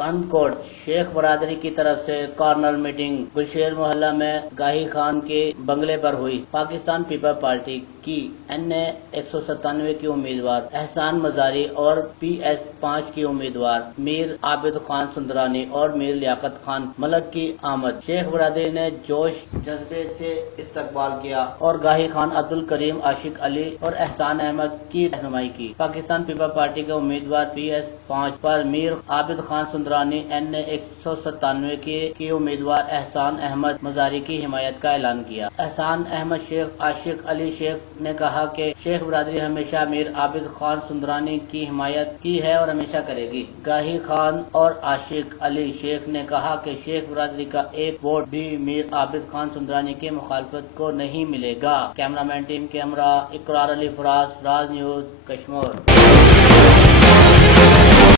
کانکوٹ شیخ برادری کی طرف سے کارنر میٹنگ گلشیر محلہ میں گاہی خان کے بنگلے پر ہوئی۔ پاکستان پیپل پارٹی کی NA 197 کی امیدوار احسان مزاری اور PS 5 کی امیدوار میر عابد خان سندرانی اور میر لیاقت خان ملک کی آمد شیخ برادری نے جوش جذبے سے استقبال کیا اور گاہی خان عبد الکریم عاشق علی اور احسان احمد کی رہنمائی کی۔ پاکستان پیپل پارٹی کے امیدوار PS 5 پر میر عابد خان سندرانی NA 197 کی امیدوار احسان احمد مزاری کی حمایت کا اعلان کیا۔ احسان احمد شیخ عاشق علی شیخ نے کہا کہ شیخ برادری ہمیشہ میر عابد خان سندرانی کی حمایت کی ہے اور ہمیشہ کرے گی۔ گاہی خان اور عاشق علی شیخ نے کہا کہ شیخ برادری کا ایک ووٹ بھی میر عابد خان سندرانی کے مخالفت کو نہیں ملے گا۔ کیمرہ مین ٹیم کے ہمراہ اقرار علی فراز، راز نیوز کشمیر۔